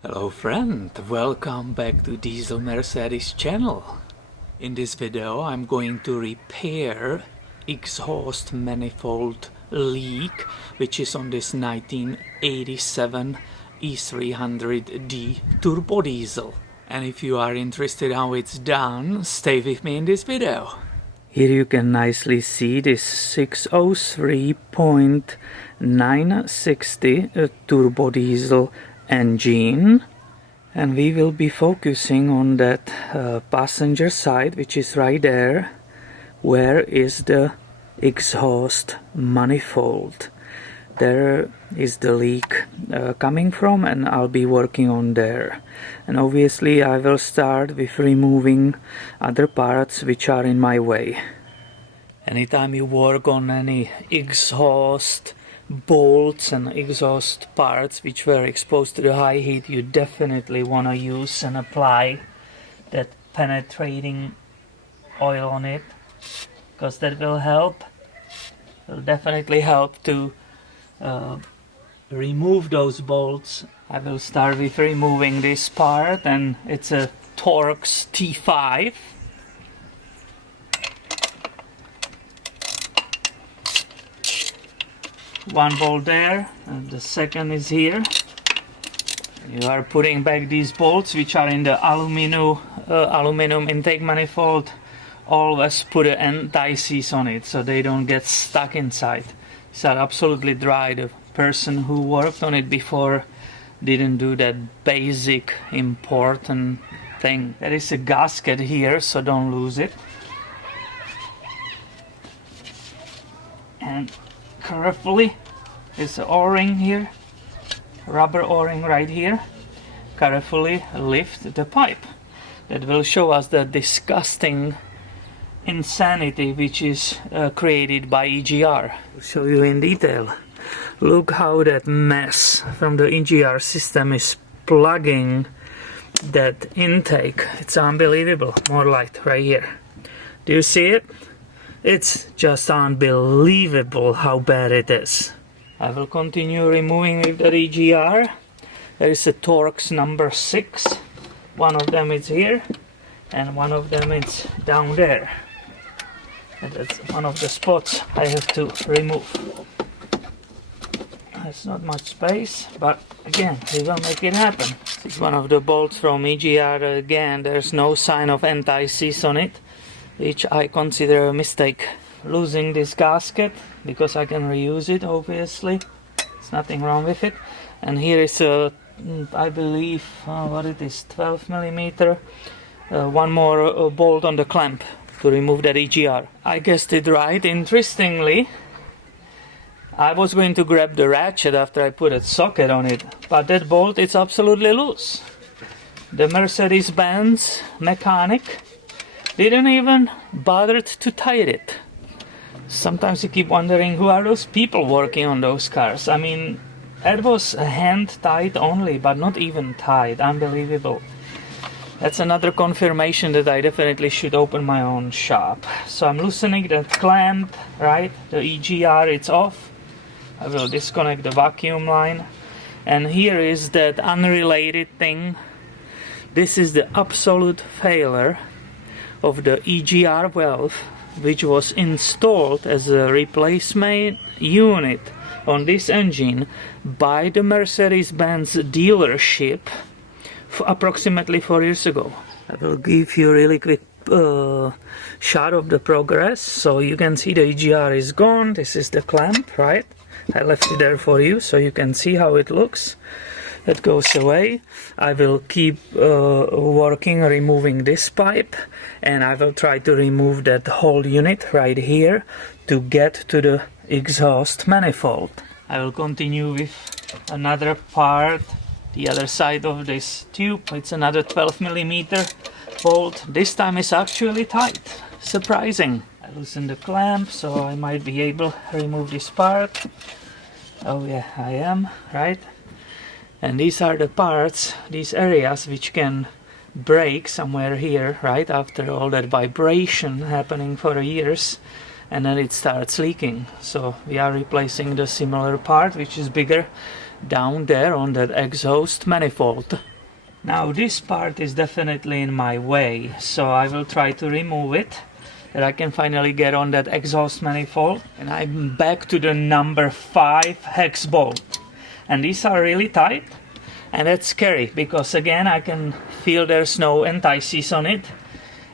Hello friend, welcome back to Diesel Mercedes channel. In this video I'm going to repair exhaust manifold leak which is on this 1987 E300D turbo diesel. And if you are interested how it's done, stay with me in this video. Here you can nicely see this 603.960 turbo diesel engine, and we will be focusing on that passenger side, which is right there, where is the exhaust manifold. There is the leak coming from, and I'll be working on there. And obviously I will start with removing other parts which are in my way. Anytime you work on any exhaust bolts and exhaust parts which were exposed to the high heat, you definitely want to use and apply that penetrating oil on it, because that will definitely help to remove those bolts. I will start with removing this part, and it's a Torx T5. One bolt there, and the second is here. You are putting back these bolts which are in the aluminum intake manifold. Always put an anti-seize on it so they don't get stuck inside. These are absolutely dry. The person who worked on it before didn't do that basic important thing. There is a gasket here, so don't lose it. And carefully, there's an o-ring here, rubber o-ring right here. Carefully lift the pipe. That will show us the disgusting insanity which is created by EGR. I'll show you in detail. Look how that mess from the EGR system is plugging that intake. It's unbelievable. More light right here. Do you see it? It's just unbelievable how bad it is. I will continue removing with the EGR. There is a Torx number 6. One of them is here, and one of them is down there. And that's one of the spots I have to remove. There's not much space, but again, we will make it happen. This is one of the bolts from EGR. Again, there's no sign of anti-seize on it, which I consider a mistake. Losing this gasket, because I can reuse it, obviously. There's nothing wrong with it. And here is a, I believe, what it is, 12 millimeter. One more bolt on the clamp to remove that EGR. I guessed it right. Interestingly, I was going to grab the ratchet after I put a socket on it, but that bolt is absolutely loose. The Mercedes-Benz mechanic didn't even bother to tie it. Sometimes you keep wondering, who are those people working on those cars? I mean, that was hand tied only, but not even tied. Unbelievable. That's another confirmation that I definitely should open my own shop. So I'm loosening that clamp, right? The EGR, it's off. I will disconnect the vacuum line. And here is that unrelated thing. This is the absolute failure of the EGR valve, which was installed as a replacement unit on this engine by the Mercedes-Benz dealership approximately 4 years ago. I will give you a really quick shot of the progress. So you can see the EGR is gone. This is the clamp, right? I left it there for you so you can see how it looks. That goes away. I will keep working, removing this pipe, and I will try to remove that whole unit right here to get to the exhaust manifold. I will continue with another part, the other side of this tube. It's another 12 millimeter bolt. This time it's actually tight. Surprising. I loosen the clamp so I might be able to remove this part. Oh yeah, I am, right? And these are the parts, these areas which can break somewhere here, right, after all that vibration happening for years, and then it starts leaking. So we are replacing the similar part, which is bigger, down there on that exhaust manifold. Now this part is definitely in my way, so I will try to remove it, that I can finally get on that exhaust manifold. And I'm back to the number 5 hex bolt. And these are really tight, and that's scary because again I can feel there's no anti-seize on it,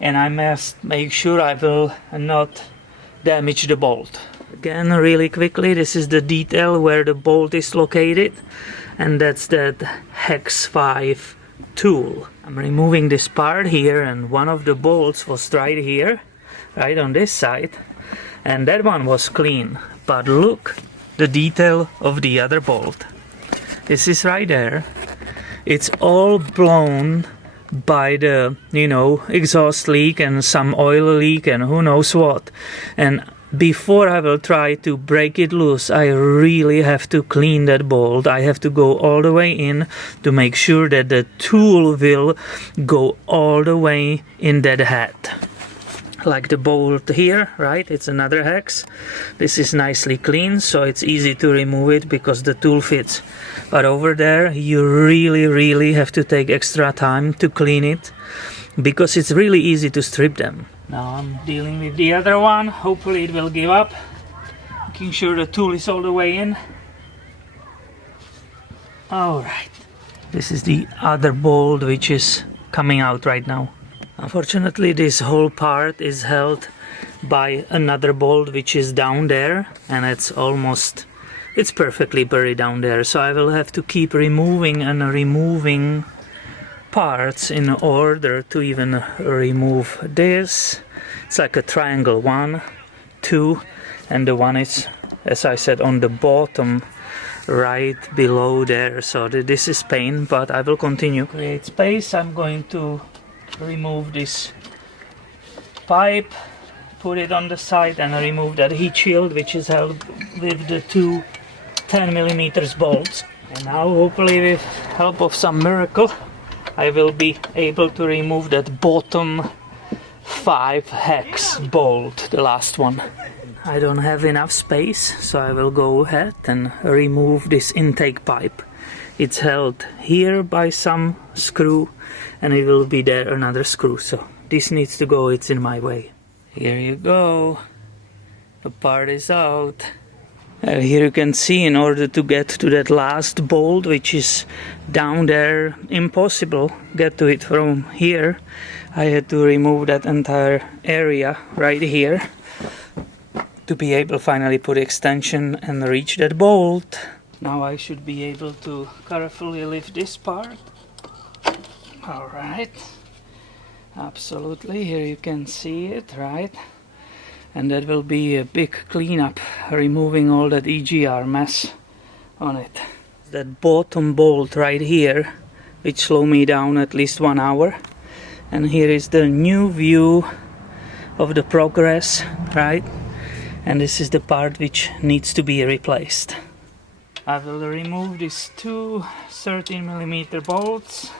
and I must make sure I will not damage the bolt. Again, really quickly, this is the detail where the bolt is located, and that's that hex 5 tool. I'm removing this part here, and one of the bolts was right here, right on this side, and that one was clean. But look, the detail of the other bolt. This is right there. It's all blown by the, exhaust leak and some oil leak and who knows what. And before I will try to break it loose, I really have to clean that bolt. I have to go all the way in to make sure that the tool will go all the way in that head. Like the bolt here, right? It's another hex. This is nicely clean, so it's easy to remove it because the tool fits. But over there, you really have to take extra time to clean it because it's really easy to strip them. Now I'm dealing with the other one. Hopefully it will give up. Making sure the tool is all the way in. Alright. This is the other bolt which is coming out right now. Unfortunately, this whole part is held by another bolt which is down there, and it's perfectly buried down there, so I will have to keep removing parts in order to even remove this. It's like a triangle, 1, 2, and the one is, as I said, on the bottom right below there, so this is pain, but I will continue. Create space. I'm going to remove this pipe, put it on the side, and remove that heat shield which is held with the two 10mm bolts. And now, hopefully with help of some miracle, I will be able to remove that bottom 5 hex bolt, the last one. I don't have enough space, so I will go ahead and remove this intake pipe. It's held here by some screw, and it will be there another screw, so this needs to go, it's in my way. Here you go, the part is out. Here you can see, in order to get to that last bolt which is down there, impossible get to it from here. I had to remove that entire area right here to be able to finally put extension and reach that bolt. Now I should be able to carefully lift this part. Alright, absolutely, here you can see it, right? And that will be a big cleanup, removing all that EGR mess on it. That bottom bolt right here, which slowed me down at least 1 hour. And here is the new view of the progress, right? And this is the part which needs to be replaced. I will remove these two 13mm bolts.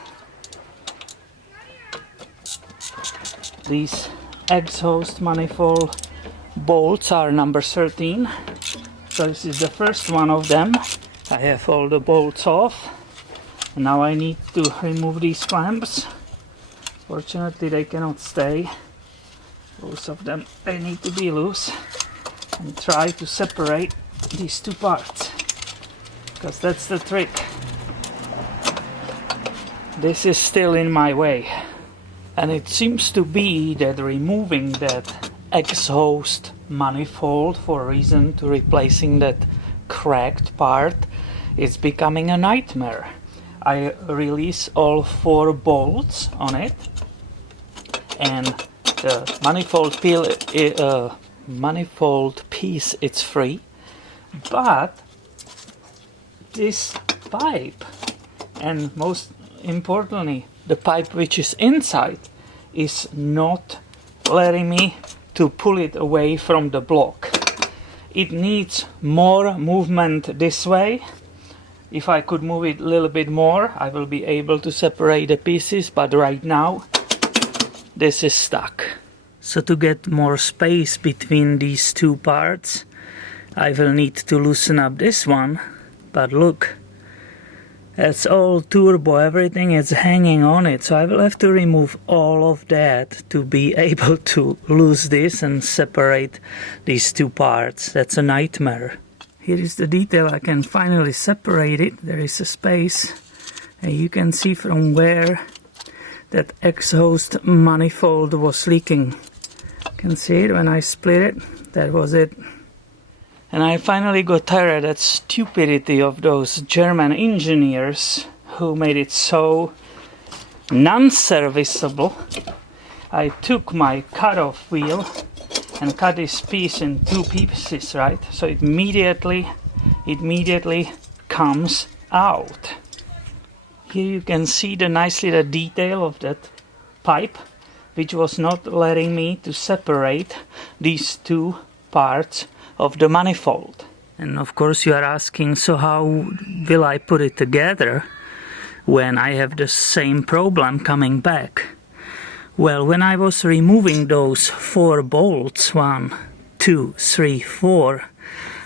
These exhaust manifold bolts are number 13. So this is the first one of them. I have all the bolts off. And now I need to remove these clamps. Fortunately they cannot stay. Both of them, they need to be loose. And try to separate these two parts, because that's the trick. This is still in my way, and it seems to be that removing that exhaust manifold for a reason to replacing that cracked part is becoming a nightmare. I release all 4 bolts on it, and the manifold piece, it's free, but this pipe, and most importantly the pipe which is inside, is not letting me to pull it away from the block. It needs more movement this way. If I could move it a little bit more, I will be able to separate the pieces, but right now this is stuck. So to get more space between these two parts, I will need to loosen up this one. But look, It's all turbo, everything is hanging on it, so I will have to remove all of that to be able to lose this and separate these two parts. That's a nightmare. Here is the detail, I can finally separate it. There is a space, and you can see from where that exhaust manifold was leaking. You can see it when I split it, that was it. And I finally got tired of that stupidity of those German engineers who made it so non-serviceable. I took my cut-off wheel and cut this piece in two pieces, right? So it immediately comes out. Here you can see the nice little detail of that pipe, which was not letting me to separate these two parts of the manifold. And of course you are asking, so how will I put it together when I have the same problem coming back? Well, when I was removing those 4 bolts, 1, 2, 3, 4,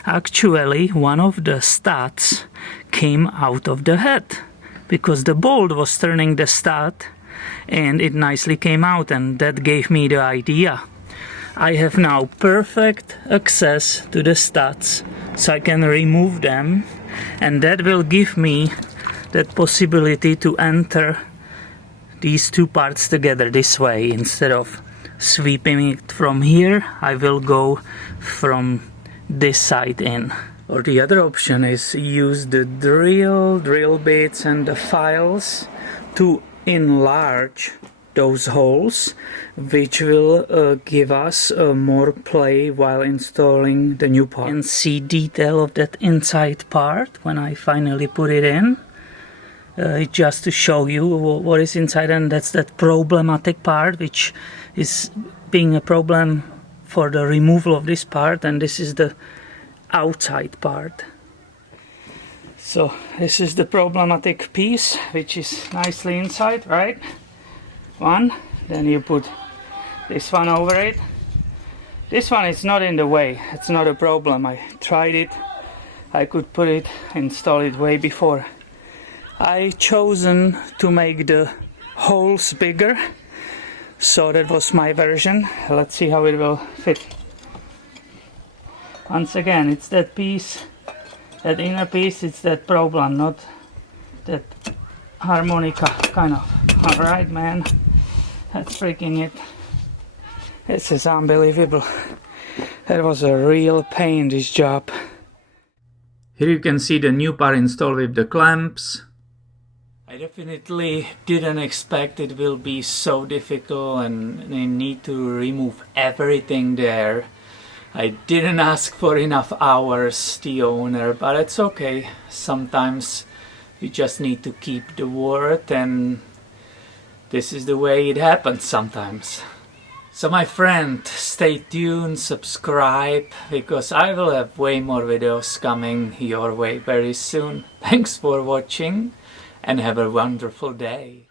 actually one of the studs came out of the head, because the bolt was turning the stud and it nicely came out, and that gave me the idea. I have now perfect access to the studs, so I can remove them, and that will give me that possibility to enter these two parts together this way. Instead of sweeping it from here, I will go from this side in. Or the other option is use the drill bits and the files to enlarge those holes, which will give us more play while installing the new part. You can see detail of that inside part when I finally put it in. Just to show you what is inside, and that's that problematic part, which is being a problem for the removal of this part, and this is the outside part. So this is the problematic piece, which is nicely inside, right? One, then you put this one over it. This one is not in the way, it's not a problem. I tried it, I could put it, install it way before. I chosen to make the holes bigger, so that was my version. Let's see how it will fit. Once again, it's that piece, that inner piece, it's that problem, not that harmonica kind of. Alright, man, that's freaking it. This is unbelievable. That was a real pain, this job. Here you can see the new part installed with the clamps. I definitely didn't expect it will be so difficult and I need to remove everything there. I didn't ask for enough hours, the owner, but it's okay. Sometimes you just need to keep the word, and this is the way it happens sometimes. So my friend, stay tuned, subscribe, because I will have way more videos coming your way very soon. Thanks for watching and have a wonderful day.